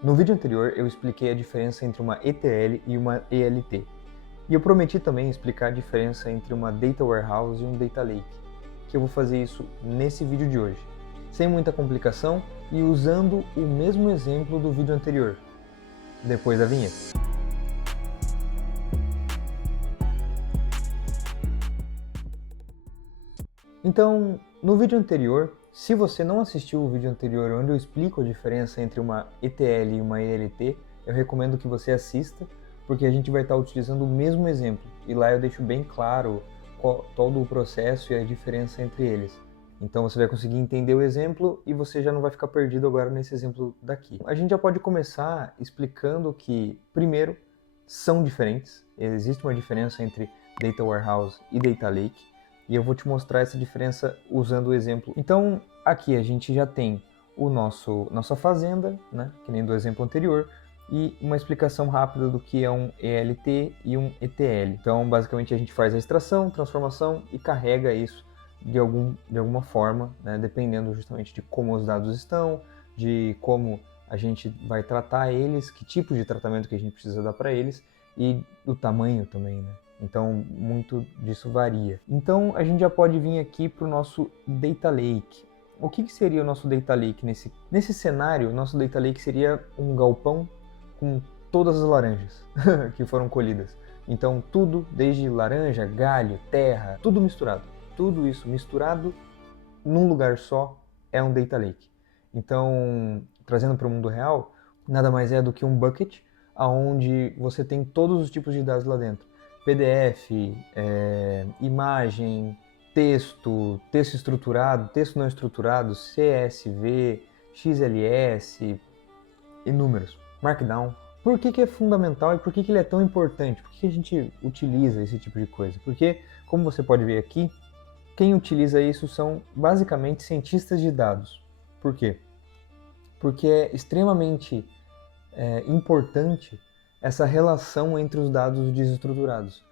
No vídeo anterior eu expliquei a diferença entre uma ETL e uma ELT. E eu prometi também explicar a diferença entre uma Data Warehouse e um Data Lake, que eu vou fazer isso nesse vídeo de hoje, sem muita complicação e usando o mesmo exemplo do vídeo anterior, depois da vinheta. Então, no vídeo anterior, se você não assistiu o vídeo anterior onde eu explico a diferença entre uma ETL e uma ELT, eu recomendo que você assista, porque a gente vai estar utilizando o mesmo exemplo, e lá eu deixo bem claro todo o processo e a diferença entre eles. Então você vai conseguir entender o exemplo e você já não vai ficar perdido agora nesse exemplo daqui. A gente já pode começar explicando que, primeiro, são diferentes. Existe uma diferença entre Data Warehouse e Data Lake, e eu vou te mostrar essa diferença usando o exemplo. Então, aqui a gente já tem nossa fazenda, né, que nem do exemplo anterior, e uma explicação rápida do que é um ELT e um ETL. Então, basicamente, a gente faz a extração, transformação e carrega isso de alguma forma, né, dependendo justamente de como os dados estão, de como a gente vai tratar eles, que tipo de tratamento que a gente precisa dar para eles e o tamanho também, né? Então, muito disso varia. Então, a gente já pode vir aqui para o nosso Data Lake. O que seria o nosso Data Lake nesse cenário? O nosso Data Lake seria um galpão com todas as laranjas que foram colhidas. Então, tudo, desde laranja, galho, terra, tudo misturado. Tudo isso misturado num lugar só é um Data Lake. Então, trazendo para o mundo real, nada mais é do que um bucket onde você tem todos os tipos de dados lá dentro. PDF, imagem, texto estruturado, texto não estruturado, CSV, XLS e números, Markdown. Por que é fundamental e por que ele é tão importante? Por que a gente utiliza esse tipo de coisa? Porque, como você pode ver aqui, quem utiliza isso são basicamente cientistas de dados. Por quê? Porque é extremamente importante essa relação entre os dados desestruturados.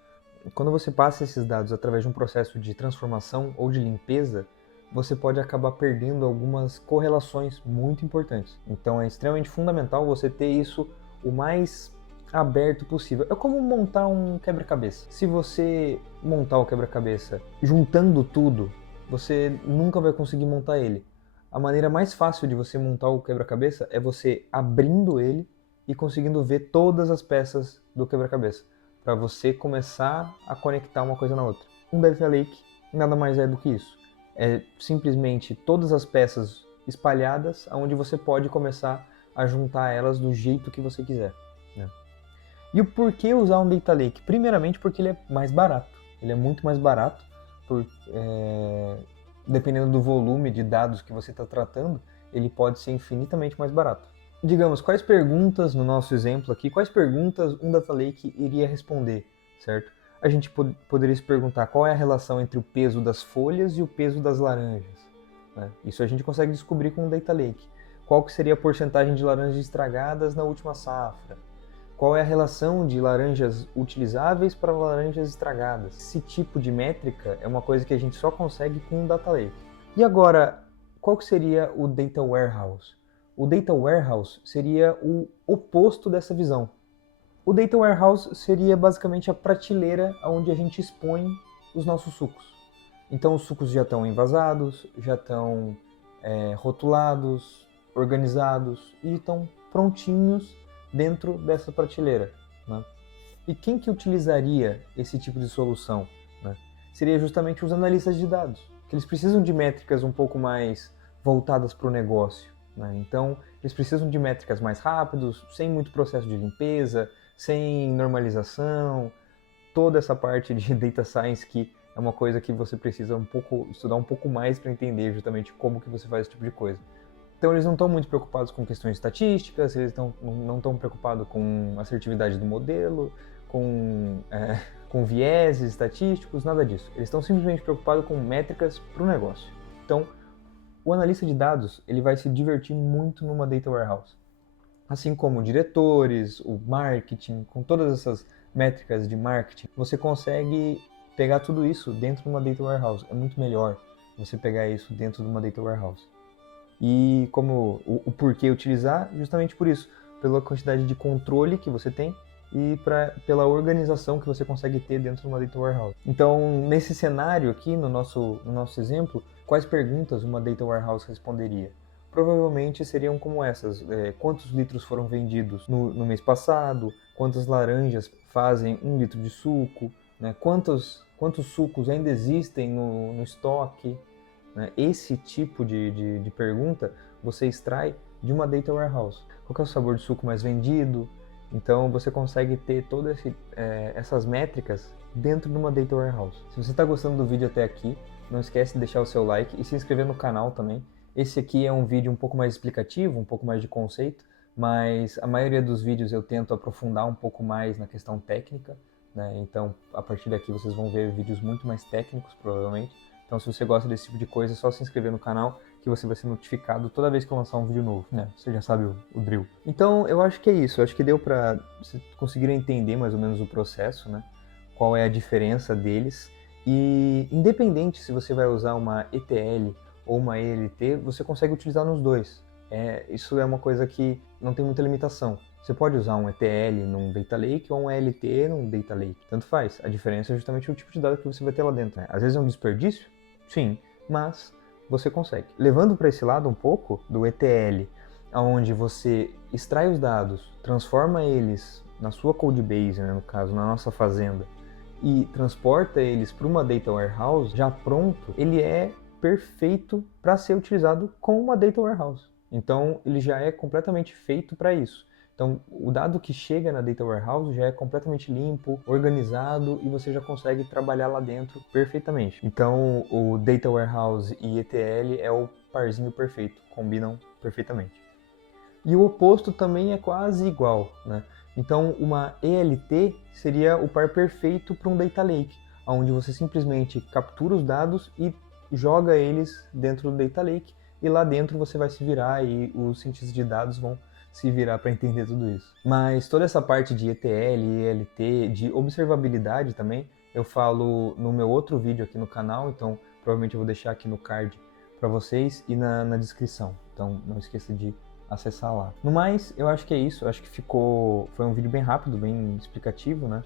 Quando você passa esses dados através de um processo de transformação ou de limpeza, você pode acabar perdendo algumas correlações muito importantes. Então é extremamente fundamental você ter isso o mais aberto possível. É como montar um quebra-cabeça. Se você montar o quebra-cabeça juntando tudo, você nunca vai conseguir montar ele. A maneira mais fácil de você montar o quebra-cabeça é você abrindo ele e conseguindo ver todas as peças do quebra-cabeça, para você começar a conectar uma coisa na outra. Um Data Lake nada mais é do que isso. É simplesmente todas as peças espalhadas, onde você pode começar a juntar elas do jeito que você quiser, né? E o porquê usar um Data Lake? Primeiramente porque ele é mais barato. Ele é muito mais barato, dependendo do volume de dados que você está tratando, ele pode ser infinitamente mais barato. Digamos, quais perguntas, no nosso exemplo aqui, quais perguntas um Data Lake iria responder, certo? A gente poderia se perguntar qual é a relação entre o peso das folhas e o peso das laranjas, né? Isso a gente consegue descobrir com um Data Lake. Qual que seria a porcentagem de laranjas estragadas na última safra? Qual é a relação de laranjas utilizáveis para laranjas estragadas? Esse tipo de métrica é uma coisa que a gente só consegue com um Data Lake. E agora, qual que seria o Data Warehouse? O Data Warehouse seria o oposto dessa visão. O Data Warehouse seria basicamente a prateleira onde a gente expõe os nossos sucos. Então os sucos já estão envasados, já estão rotulados, organizados e estão prontinhos dentro dessa prateleira, né? E quem que utilizaria esse tipo de solução, né? Seria justamente os analistas de dados, que eles precisam de métricas um pouco mais voltadas para o negócio, né? Então, eles precisam de métricas mais rápidas, sem muito processo de limpeza, sem normalização, toda essa parte de data science que é uma coisa que você precisa estudar um pouco mais para entender justamente como que você faz esse tipo de coisa. Então eles não estão muito preocupados com questões estatísticas, eles não estão preocupados com assertividade do modelo, com vieses estatísticos, nada disso. Eles estão simplesmente preocupados com métricas para o negócio. Então, o analista de dados ele vai se divertir muito numa data warehouse. Assim como diretores, o marketing, com todas essas métricas de marketing, você consegue pegar tudo isso dentro de uma data warehouse. É muito melhor você pegar isso dentro de uma data warehouse. E como o porquê utilizar, justamente por isso. pela quantidade de controle que você tem e pela organização que você consegue ter dentro de uma Data Warehouse. Então, nesse cenário aqui, no nosso exemplo, quais perguntas uma Data Warehouse responderia? Provavelmente seriam como essas: quantos litros foram vendidos no mês passado, quantas laranjas fazem 1 litro de suco, né? Quantos sucos ainda existem no estoque, né? Esse tipo de pergunta você extrai de uma Data Warehouse. Qual é o sabor de suco mais vendido? Então você consegue ter todas essas métricas dentro de uma Data Warehouse. Se você está gostando do vídeo até aqui, não esquece de deixar o seu like e se inscrever no canal também. Esse aqui é um vídeo um pouco mais explicativo, um pouco mais de conceito, mas a maioria dos vídeos eu tento aprofundar um pouco mais na questão técnica, né? Então a partir daqui vocês vão ver vídeos muito mais técnicos, provavelmente. Então, se você gosta desse tipo de coisa, é só se inscrever no canal que você vai ser notificado toda vez que eu lançar um vídeo novo, né? Você já sabe o drill. Então, eu acho que é isso. Eu acho que deu pra vocês conseguirem entender mais ou menos o processo, né? Qual é a diferença deles. E, independente se você vai usar uma ETL ou uma ELT, você consegue utilizar nos dois. Isso é uma coisa que não tem muita limitação. Você pode usar um ETL num Data Lake ou um ELT num Data Lake. Tanto faz. A diferença é justamente o tipo de dado que você vai ter lá dentro, né? Às vezes é um desperdício, sim, mas você consegue. Levando para esse lado um pouco do ETL, onde você extrai os dados, transforma eles na sua codebase, né, no caso, na nossa fazenda, e transporta eles para uma Data Warehouse já pronto, ele é perfeito para ser utilizado com uma Data Warehouse. Então, ele já é completamente feito para isso. Então, o dado que chega na Data Warehouse já é completamente limpo, organizado e você já consegue trabalhar lá dentro perfeitamente. Então, o Data Warehouse e ETL é o parzinho perfeito, combinam perfeitamente. E o oposto também é quase igual, né? Então, uma ELT seria o par perfeito para um Data Lake, onde você simplesmente captura os dados e joga eles dentro do Data Lake, e lá dentro você vai se virar e os cientistas de dados vão se virar para entender tudo isso. Mas toda essa parte de ETL, ELT, de observabilidade também, eu falo no meu outro vídeo aqui no canal, então provavelmente eu vou deixar aqui no card para vocês e na descrição. Então não esqueça de acessar lá. No mais, eu acho que é isso. Eu acho que foi um vídeo bem rápido, bem explicativo, né?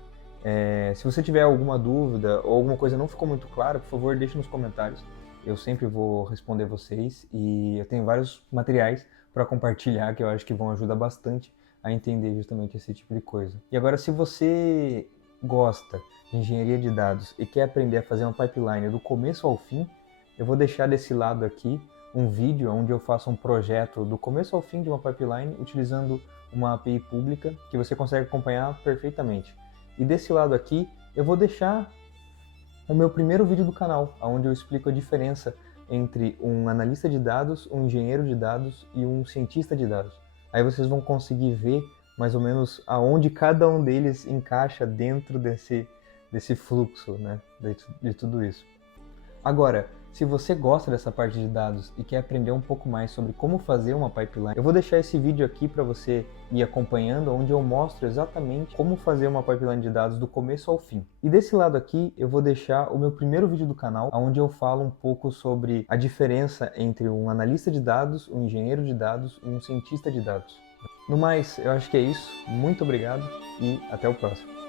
Se você tiver alguma dúvida ou alguma coisa não ficou muito clara, por favor, deixe nos comentários. Eu sempre vou responder vocês e eu tenho vários materiais para compartilhar que eu acho que vão ajudar bastante a entender justamente esse tipo de coisa. E agora, se você gosta de engenharia de dados e quer aprender a fazer uma pipeline do começo ao fim, eu vou deixar desse lado aqui um vídeo onde eu faço um projeto do começo ao fim de uma pipeline utilizando uma API pública que você consegue acompanhar perfeitamente. E desse lado aqui eu vou deixar o meu primeiro vídeo do canal, onde eu explico a diferença entre um analista de dados, um engenheiro de dados e um cientista de dados. Aí vocês vão conseguir ver mais ou menos aonde cada um deles encaixa dentro desse fluxo, né, de tudo isso. Agora, se você gosta dessa parte de dados e quer aprender um pouco mais sobre como fazer uma pipeline, eu vou deixar esse vídeo aqui para você ir acompanhando, onde eu mostro exatamente como fazer uma pipeline de dados do começo ao fim. E desse lado aqui, eu vou deixar o meu primeiro vídeo do canal, onde eu falo um pouco sobre a diferença entre um analista de dados, um engenheiro de dados e um cientista de dados. No mais, eu acho que é isso. Muito obrigado e até o próximo.